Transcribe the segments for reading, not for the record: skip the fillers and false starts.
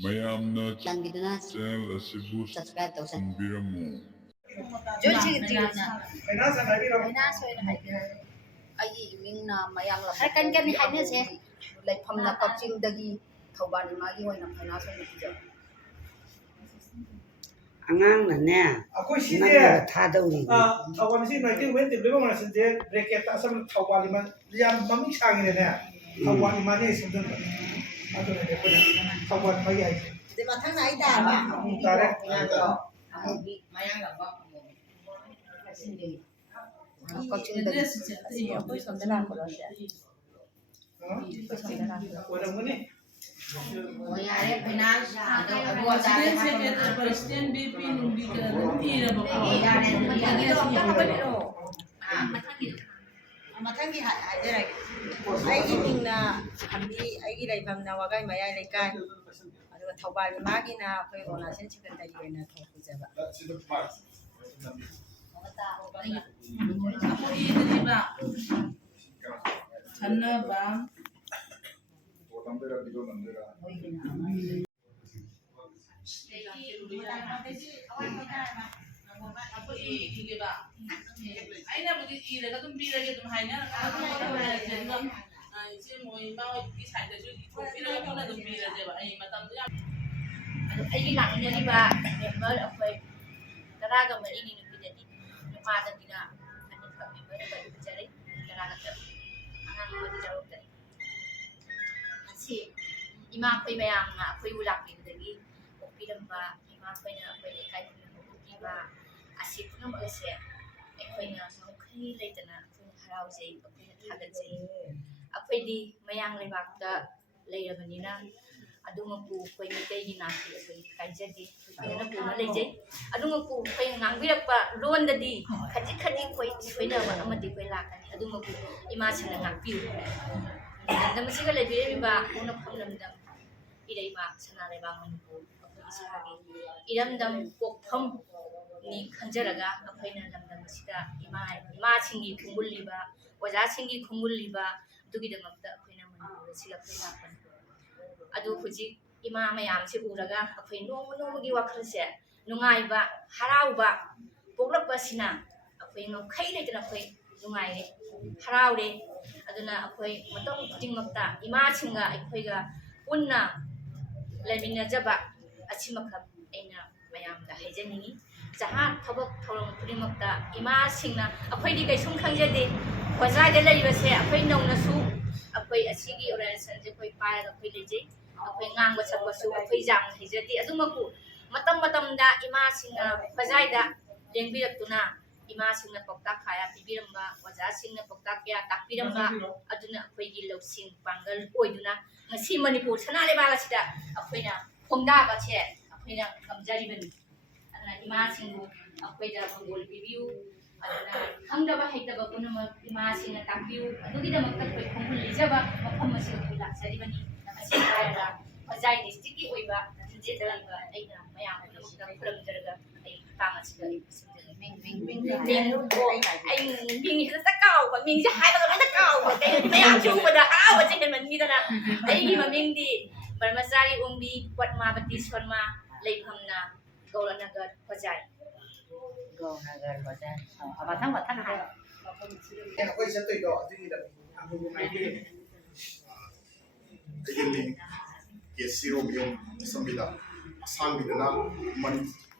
mayamna ꯆꯥꯟꯕꯤꯗꯨꯅ channel asibu subscribe ꯇꯧꯁꯦ biramu. ꯑꯩꯒꯤ ꯏꯃꯤꯡꯅ ꯃꯌꯥꯝ ꯈꯔ ꯀꯟ ꯍꯥꯏꯅꯁꯦ ꯂꯩꯐꯝꯅ ꯀꯛꯆꯤꯡꯗꯒꯤ ꯊꯧꯕꯥꯜ ꯏꯃꯥꯒꯤ ꯑꯣꯏꯅ ꯐꯥꯏꯅꯥꯟꯁ ꯑꯣꯏꯅ ꯄꯤꯖꯕ ꯑꯉꯥꯡꯅꯅꯦ ꯅꯪꯅꯒ ꯊꯥꯗꯧꯔꯤꯅꯤ ꯊꯧꯕꯥꯜꯁꯤ ꯅꯥꯏꯟꯇꯤ ꯋꯨꯃꯦꯟ ꯇꯤꯝ ꯃꯥꯔꯁꯤꯟꯁꯦ ꯕ꯭ꯔꯦꯀꯦꯠꯇ ꯑꯁꯝ ꯊꯧꯕꯥꯜ ꯏꯃꯥ ꯌꯥꯝ ꯃꯃꯤꯡ ꯁꯥꯡꯉꯤꯅꯦ ꯊꯧꯕꯥꯜ ꯏꯃꯥꯅꯦ ꯁꯦꯝꯖꯤꯟꯕ ꯑꯗꯨꯅꯅꯦ ꯑꯩꯈꯣꯏꯅ ꯊꯧꯕꯥꯜ ꯃꯩ ꯍꯥꯏꯁꯦ ꯃꯊꯪ ꯑꯩ ꯇꯥꯔꯕ ꯇꯥꯔꯦ ꯑꯩꯈꯣꯏ ꯁꯣꯝꯗ ꯂꯥꯛꯄꯗꯣ ꯑꯣꯏꯔꯝꯒꯅꯤ ꯌꯥꯔꯦ ꯐꯥꯏꯅꯥꯟꯁ ꯄ꯭ꯔꯁꯤꯗꯦꯟ BP ꯅꯨꯡꯕꯤ ꯑꯗꯨꯝ ꯏꯔꯕ ꯃꯊꯪꯒꯤ ꯍꯥꯏꯖꯔꯒꯦ ꯑꯩꯒꯤ ꯃꯤꯡꯅ ꯈꯝꯕꯤ ꯑꯩꯒꯤ ꯂꯩꯐꯝꯅ ꯋꯥꯒꯥꯏ ꯃꯌꯥꯏ ꯂꯩꯀꯥꯏ ꯑꯗꯨꯒ ꯊꯧꯕꯥꯜ ꯏꯃꯥꯒꯤꯅ ꯑꯩꯈꯣꯏ ꯑꯣꯅꯔꯁꯟ ꯁꯦꯀ꯭ꯔꯦꯇꯔꯤ ꯑꯣꯏꯅ ꯊꯣꯛꯄꯤꯖꯕ ꯏꯗ꯭ꯔꯤꯕ ꯈꯟꯅꯕ ꯑꯩꯅꯕꯨꯗꯤ ꯏꯔꯒ ꯑꯗꯨꯝ ꯄꯤꯔꯒꯦ ꯑꯗꯨꯝ ꯍꯥꯏꯅꯔꯒ ꯏꯆꯦ ꯃꯣꯏ ꯏꯃꯥꯒꯤ ꯁꯥꯏꯗꯁꯨ ꯏꯊꯣꯛꯄꯤꯔꯒ ꯄꯨꯟꯅ ꯑꯗꯨꯝ ꯄꯤꯔꯁꯦꯕ ꯑꯩ ꯃꯇꯝꯗꯣ ꯌꯥꯝ ꯑꯩꯒꯤ ꯂꯥꯛꯃꯤꯟꯅꯔꯤꯕ ꯃꯦꯝꯕꯔ ꯑꯩꯈꯣꯏ 14 ꯅꯨꯄꯤꯗꯗꯤ ꯅꯨꯄꯥꯗꯒꯤꯅ ꯑꯅꯤꯈꯛ ꯃꯦꯝꯕꯔ ꯑꯗꯨ ꯄꯤꯖꯔꯤ 10 ꯑꯉꯥꯡ ꯑꯃꯗꯤ ꯌꯥꯎꯔꯛꯇꯔꯤ ꯉꯁꯤ ꯏꯃꯥꯈꯣꯏ ꯃꯌꯥꯝꯅ ꯑꯩꯈꯣꯏꯕꯨ ꯂꯥꯛꯄꯤꯕꯗꯒꯤ ꯑꯣꯛꯄꯤꯔꯝꯕ ꯏꯃꯥꯈꯣꯏꯅ ꯑꯩꯈꯣꯏ ꯂꯩꯀꯥꯏ ꯈꯨꯗꯤꯡꯃꯛ ꯎꯠꯄꯤꯕ ꯑꯁꯤ ꯄꯨꯝꯅꯃꯛ ꯑꯁꯦ ꯑꯩꯈꯣꯏꯅ ꯃꯈꯩ ꯂꯩꯇꯅ ꯑꯩꯈꯣꯏꯅ ꯍꯔꯥꯎꯖꯩ ꯑꯩꯈꯣꯏꯅ ꯊꯥꯒꯠꯆꯩ ꯑꯩꯈꯣꯏꯗꯤ ꯃꯌꯥꯡ ꯂꯩꯕꯥꯛꯇ ꯂꯩꯔꯕꯅꯤꯅ ꯑꯗꯨꯃꯛꯄꯨ ꯑꯩꯈꯣꯏ ꯃꯩꯇꯩꯒꯤ ꯅꯥꯠꯇꯤ ꯑꯩꯈꯣꯏ ꯀꯥꯏꯖꯗꯦ ꯐꯖꯅ ꯄꯨꯅ ꯂꯩꯖꯩ ꯑꯗꯨꯃꯛꯄꯨ ꯑꯩꯈꯣꯏꯅ ꯉꯥꯡꯕꯤꯔꯛꯄ ꯂꯣꯟꯗꯗꯤ ꯈꯖꯤꯛ ꯑꯩꯈꯣꯏ ꯁꯣꯏꯅꯕ ꯑꯃꯗꯤ ꯑꯩꯈꯣꯏ ꯂꯥꯛꯀꯅꯤ ꯑꯗꯨꯃꯛꯄꯨ ꯏꯃꯥꯁꯤꯡꯅ ꯉꯥꯛꯄꯤꯌꯨ ꯂꯝꯗꯝ ꯑꯁꯤꯒ ꯂꯩꯕꯤꯔꯤꯕ ꯄꯣꯛꯅꯐꯝ ꯂꯝꯗꯝ ꯏꯔꯩꯕꯥꯛ ꯁꯅꯥ ꯂꯩꯕꯥꯛ ꯃꯅꯤꯄꯨꯔ ꯑꯩꯈꯣꯏ ꯏꯁꯥꯒꯤ ꯏꯔꯝꯗꯝ ꯄꯣꯛꯐꯝꯅꯤ ꯈꯟꯖꯔꯒ ꯑꯩꯈꯣꯏꯅ ꯂꯝꯗꯝ ꯑꯁꯤꯗ ꯏꯃꯥꯁꯤꯡꯒꯤ ꯈꯣꯡꯒꯨꯜꯂꯤꯕ ꯑꯣꯖꯥꯁꯤꯡꯒꯤ ꯈꯣꯡꯒꯨꯜꯂꯤꯕ ꯑꯗꯨꯒꯤꯗꯃꯛꯇ ꯑꯩꯈꯣꯏꯅ ꯃꯅꯤꯄꯨꯔ ꯑꯁꯤꯗ ꯑꯩꯈꯣই ꯂꯥꯛꯄꯅꯤ ꯑꯗꯨ ꯍꯧꯖꯤꯛ ꯏꯃꯥ ꯃꯌꯥꯝꯁꯦ ꯎꯔꯒ ꯑꯩꯈꯣꯏ ꯅꯣꯡꯃꯒꯤ ꯋꯥꯈꯜꯁꯦ ꯅꯨꯡꯉꯥꯏꯕ ꯍꯔꯥꯎꯕ ꯄꯣꯛꯂꯛꯄ ꯑꯁꯤꯅ ꯑꯩꯈꯣꯏ ꯉꯝꯈꯩ ꯂꯩꯇꯅ ꯑꯩꯈꯣꯏ ꯅꯨꯡꯉꯥꯏꯔꯦ ꯍꯔꯥꯎꯔꯦ ꯑꯗꯨꯅ ꯑꯩꯈꯣꯏ ꯃꯇꯝ ꯈꯨꯗꯤꯡꯃꯛꯇ ꯏꯃꯥꯁꯤꯡꯒ ꯑꯩꯈꯣꯏꯒ ꯄꯨꯟꯅ ꯂꯩꯃꯤꯟꯅꯖꯕ ꯑꯁꯤꯃꯈꯛ ꯑꯩꯅ ꯃꯌꯥꯝꯗ ꯍꯥꯏꯖꯅꯤꯡꯉꯤ ꯖꯍꯥ ꯊꯕꯛ ꯊꯧꯔꯝ ꯈꯨꯗꯤꯡꯃꯛꯇ ꯏꯃꯥꯁꯤꯡꯅ ꯑꯩꯈꯣꯏꯗꯤ ꯀꯩꯁꯨꯝ ꯈꯪꯖꯗꯦ ꯍꯣꯖꯥꯏꯗ ꯂꯩꯕꯁꯦ ꯑꯩꯈꯣꯏ ꯅꯧꯅꯁꯨ ꯑꯩꯈꯣꯏ ꯑꯁꯤꯒꯤ ꯑꯣꯔꯒꯅꯥꯏꯖꯦꯁꯟꯁꯦ ꯑꯩꯈꯣꯏ ꯄꯥꯏꯔꯒ ꯑꯩꯈꯣꯏ ꯂꯩꯖꯩ ꯑꯩꯈꯣꯏ ꯉꯥꯡꯕ ꯁꯛꯄꯁꯨ ꯑꯩꯈꯣꯏ ꯌꯥꯝꯅ ꯍꯩꯖꯗꯦ ꯑꯗꯨꯃꯛꯄꯨ ꯃꯇꯝꯗ ꯏꯃꯥꯁꯤꯡꯅ ꯍꯣꯖꯥꯏꯗ ꯂꯦꯡꯕꯤꯔꯛꯇꯨꯅ ꯏꯃꯥꯁꯤꯡꯅ ꯄꯥꯎꯇꯥꯛ ꯀꯌꯥ ꯄꯤꯕꯤꯔꯝꯕ ꯑꯣꯖꯥꯁꯤꯡꯅ ꯄꯥꯎꯇꯥꯛ ꯀꯌꯥ ꯇꯥꯛꯄꯤꯔꯝꯕ ꯑꯗꯨꯅ ꯑꯩꯈꯣꯏꯒꯤ ꯂꯧꯁꯤꯡ ꯄꯥꯡꯒꯜ ꯑꯣꯏꯗꯨꯅ ꯉꯁꯤ ꯃꯅꯤꯄꯨꯔ ꯁꯅꯥ ꯂꯩꯕꯥꯛ ꯑꯁꯤꯗ ꯑꯩꯈꯣꯏꯅ ꯈꯣꯡꯗꯥꯕꯁꯦ ꯑꯩꯈꯣꯏꯅ ꯉꯝꯖꯔꯤꯕꯅꯤ ꯑꯗꯨꯅ ꯏꯃꯥꯁꯤꯡꯕꯨ ꯑꯩꯈꯣꯏꯗ ꯃꯪꯒꯣꯜ ꯄꯤꯕꯤꯌꯨ ꯑꯗꯨꯅ ꯈꯪꯗꯕ ꯍꯩꯇꯕ ꯄꯨꯝꯅꯃꯛ ꯏꯃꯥꯁꯤꯡꯅ ꯇꯥꯛꯄꯤꯌꯨ ꯑꯗꯨꯒꯤꯗꯃꯛꯇ ꯑꯩꯈꯣꯏ ꯈꯣꯡꯒꯨꯜ ꯂꯩꯖꯕ ꯃꯐꯝ ꯑꯁꯤꯗ ꯑꯩꯈꯣꯏ ꯂꯥꯛꯆꯔꯤꯕꯅꯤ ꯑꯁꯤ ꯍꯥꯏꯔꯒ ꯍꯣꯖꯥꯏ ꯗꯤꯁꯇ꯭ꯔꯤꯛꯀꯤ ꯑꯣꯏꯕ ꯖꯤꯂꯥꯗ ꯂꯩꯕ ꯑꯩꯅ ꯃꯌꯥꯝ ꯄꯨꯝꯅꯃꯛꯇ ꯈꯨꯔꯨꯝꯖꯔꯒ ꯑꯩ ꯃꯇꯥꯡ ꯑꯁꯤꯗ ꯑꯩ ꯃꯤꯡꯁꯤꯗ ꯀꯥꯎꯕ ꯃꯤꯡꯁꯦ ꯍꯥꯏꯕꯒ ꯂꯣꯏꯅ ꯀꯥꯎꯕ ꯀꯩꯅꯣꯗꯤ ꯃꯌꯥꯝꯁꯨ ꯎꯕꯗ ꯍꯔꯥꯎꯕꯁꯦ ꯍꯦꯟꯃꯟꯈꯤꯗꯅ ꯑꯩꯒꯤ ꯃꯃꯤꯡꯗꯤ ꯕ꯭ꯔꯍꯃꯆꯥꯔꯤ ꯑꯣꯡꯕꯤ ꯄꯠꯃꯥꯕꯇꯤ ꯁꯔꯃ ꯂꯩꯐꯝꯅ ꯒꯧꯔꯅꯒꯔ ꯍꯣꯖꯥꯏ ꯒꯧꯔꯅꯒꯔ ꯍꯣꯖꯥꯏ ꯃꯊꯪ ꯍꯥꯏ ꯑꯩꯈꯣꯏ ꯆꯠꯇꯣꯏꯗꯣ ꯑꯗꯨꯒꯤꯗ ꯑꯩꯒꯤ ꯀꯦꯁꯤ ꯔꯣꯃꯤꯌꯣ ꯑꯁꯝꯕꯤꯗ ꯑꯁꯥꯡꯕꯤꯗꯅ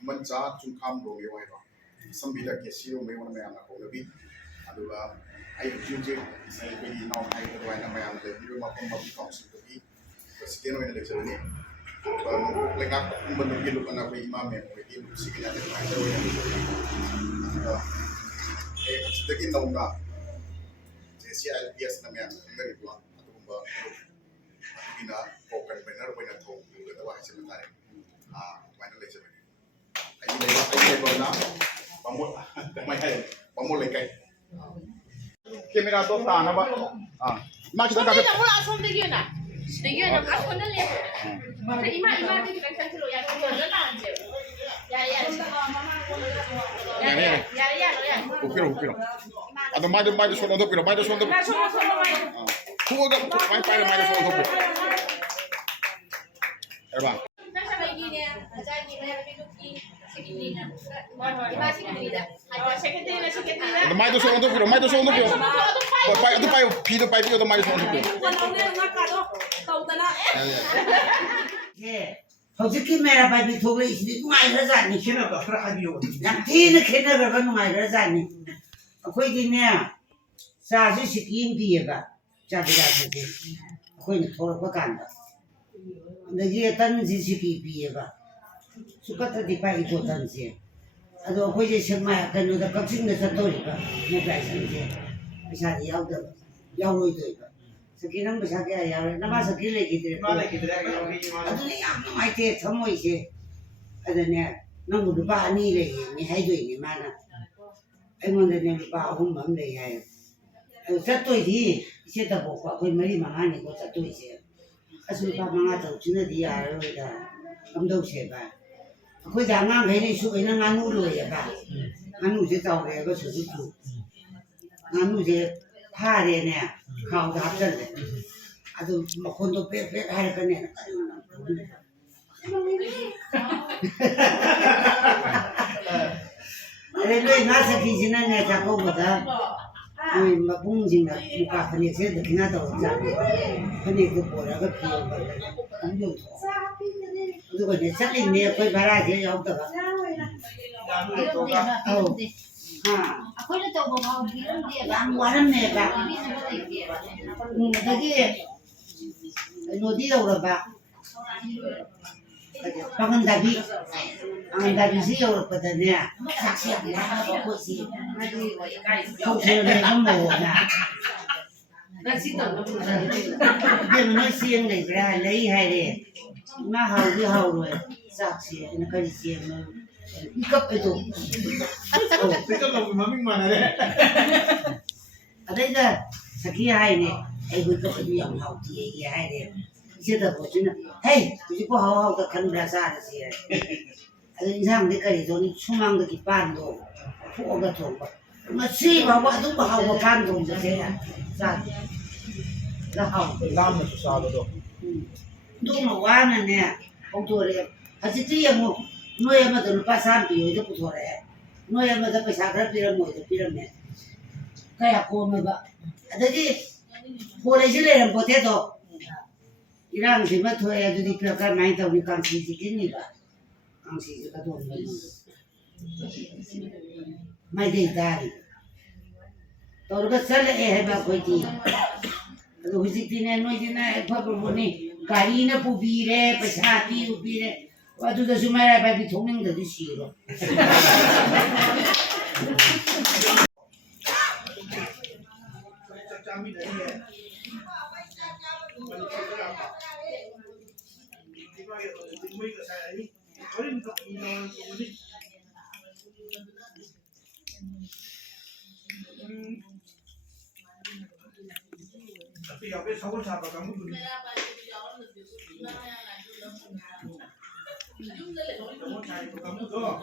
ꯃꯟꯆꯥ ꯆꯨꯡꯈꯥꯝ ꯔꯣꯃꯤꯌꯣ ꯍꯥꯏꯕ ꯑꯁꯝꯕꯤꯗ ꯀꯦꯁꯤ ꯔꯣꯃꯤꯌꯣꯅ ꯃꯌꯥꯝꯅ ꯀꯧꯅꯕꯤ ꯑꯗꯨꯒ ꯑꯩ ꯍꯧꯖꯤꯛ ꯑꯩꯈꯣꯏꯒꯤ ꯏꯅꯥꯎ ꯍꯥꯏꯕ ꯑꯗꯨꯃꯥꯏꯅ ꯃꯌꯥꯝꯅ ꯂꯩꯕꯤꯕ ꯃꯐꯝ ꯀꯥꯎꯟꯁꯤꯜꯗꯨꯒꯤ ꯄ꯭ꯔꯁꯤꯗꯦꯟ ꯑꯣꯏꯅ ꯂꯩꯖꯕꯅꯤ ꯑꯗꯨꯒ ꯂꯩꯉꯥꯛꯄ ꯄꯨꯝꯕ ꯅꯨꯄꯤ ꯂꯨꯞꯅ ꯑꯩꯈꯣꯏ ꯏꯃꯥ ꯃꯦꯝ ꯑꯣꯏꯒꯤ ꯅꯨꯡꯁꯤꯒꯤ ꯑꯦꯗꯚꯥꯏꯖꯔ ꯑꯣꯏꯅ ꯂꯩꯖꯕꯅꯤ ꯑꯗꯨꯒ ꯑꯁꯤꯗꯒꯤ ꯅꯧꯅ JCILPSꯅ ꯃꯌꯥꯝꯅ ꯈꯪꯅꯔꯤꯕ ꯑꯗꯨꯒꯨꯝꯕ ꯑꯗꯨꯒꯤꯅ ꯀꯣ ꯀꯟꯚꯦꯅꯔ ꯑꯣꯏꯅ ꯊꯧꯒꯗꯕ ꯍꯥꯏꯖꯕ ꯇꯥꯔꯦ ꯑꯗꯨꯃꯥꯏꯅ ꯂꯩꯖꯕꯅꯤ ꯑꯩꯒꯤ ꯂꯩꯐꯝꯅ ꯕꯥꯃꯣꯜ ꯂꯩꯀꯥꯏ ꯀꯦꯃꯦꯔꯥꯗꯣ ꯇꯥꯅꯕ ꯃꯥ ꯈꯤꯇꯪ ꯀꯥꯈꯠ ꯑꯁꯣꯝꯗꯒꯤ ꯑꯣꯏꯅ ꯁꯤꯗꯒꯤ ꯑꯣꯏꯅ ꯑꯁꯣꯝꯗ ꯂꯦꯞꯄꯣ ꯏꯃꯥꯗꯤ ꯈꯤꯇꯪ ꯆꯠꯊꯣꯔꯛꯑꯣ ꯌꯥꯔꯦ ꯇꯥꯍꯟꯁꯦꯕ ꯌꯥꯔꯦ ꯎꯞꯄꯤꯔꯣ ꯑꯗꯣ ꯃꯥꯏꯗ ꯁꯣꯟ ꯑꯣꯟꯊꯣꯛꯄꯤꯔꯣ ꯊꯨꯑꯒ ꯀꯃꯥꯏꯅ ꯄꯥꯏꯔ ꯃꯥꯏꯗ ꯁꯣꯟ ꯑꯣꯟꯊꯣꯛꯄꯤꯔꯣ 이기네. 가자 이기네. 미국이 시키니나. 이마 시키니다. 세크테리나 세크테리나. Ada mai tu seorang tu piro, mai tu seorang tu piro. Pai tu pai pido pai pido mai tu seorang tu piro. 원하는 나가도 더우더라. 예. 솔직히 말해 봐비 독을 이시니 누가이러자니. 걔네가 그래 하디요. 양티는 걔네가 누가이러자니. 거기네 사실 시킨 비에가 자기라든지 거기는 돌아가 간다. 너기 던지 시키 비에가 수컷들이 빨리 보던지. 아도 거기 정말 그녀가 깍진데서 돌이가 뭐가 있는지 비싸게 야우이도 सकीनम बसा के यार नमा सकीले किदरे माले किदरे यौगी अदुने याम नुमाइते थमोइसे अदने नंगु दुपा अनि ले नि हाइदोइने माना अइमोंदने दुपा अहुम हम ले हाय अ चत्तोइदि इसे त बोको अखोइ मरि मंगानि को चत्तोइसे असु दुपा मंगा तौचिनदि यारोइदा कमदौसे बा अखोइ दा ngang खैने सु ओइना nganu लोए बा nganu से चाउरे बा सुसु nganu से फारेने खाउँदा हाप्चले अदु मखोन्दो पेक हाइरकने अरे लोइ नासकिसिना ने जाकोबदा लोइ मपुङजिङना मुका फनेसे दखिना तौ जाबे फनेको पोरागा पियोबा अंजो अदुगो ने चलिने कोइ भराजे याउदबा ꯑꯩꯈꯣꯏꯅ ꯇꯧꯕ ꯐꯥꯎ ꯄꯤꯔꯝꯗꯦꯕ ꯌꯥꯝ ꯋꯥꯔꯝꯃꯦꯕ ꯄꯤꯅꯕ ꯂꯩꯇꯦꯕ ꯑꯗꯒꯤ ꯀꯩꯅꯣꯗꯤ ꯌꯧꯔꯕ ꯄꯥꯉꯟꯗꯥꯕꯤꯁꯤ ꯌꯧꯔꯛꯄꯗꯅꯦ ꯆꯥꯛꯁꯤ ꯌꯥꯝ ꯋꯥꯔꯕ ꯑꯩꯈꯣꯏꯁꯤ ꯊꯧꯁꯦꯜꯅꯦꯕ ꯃꯧꯅꯏꯕꯦꯝꯃ ꯅꯣꯏ ꯆꯦꯡ ꯂꯩꯕ꯭ꯔꯥ ꯂꯩ ꯍꯥꯏꯔꯦ ꯏꯃꯥ ꯍꯥꯎꯗꯤ ꯍꯥꯎꯔꯣꯏ ꯆꯥꯛꯁꯤ ꯑꯩꯅ ꯀꯔꯤ ꯆꯦꯡꯅꯣ 이컵에도 그러니까 마밍 많아래. 어디다 자기 하이네 아이고 이컵에도 영 하우티 얘기 하이네 이제다 보시는 헤이 그지 뭐 하우가 간다 사르지 아주 인상들 거리 돈이 추망들이 반도 포가 돈고 뭐 시바고 아주 뭐 하고 반도 저세야 자 하우 라면 주사도. 누구 와는네 공도래 아직도 뭐 노예 아마도 루파 3비요도 부터래 노예 아마도 पैसा खर पिरम मोइदो पिरमे कया कोमेबा अदगी फोरेजि लेरम पोतेदो इरांग सिमा थोय अदुदि प्रकार नाइ तौनि कांसी जिकिनिबा कांसी जका दोन माइदे दारी तौरगा चले हेबा खोइति अदु हुजितिने नोइदिना एफबुनी गाड़ी न पुबीरे पैसा पिउबीरे अदुदसु माइरा बाबी थोंनिंगदि सिरो tapi ya wes sahur siapa kamu dulu kamu cari kamu tuh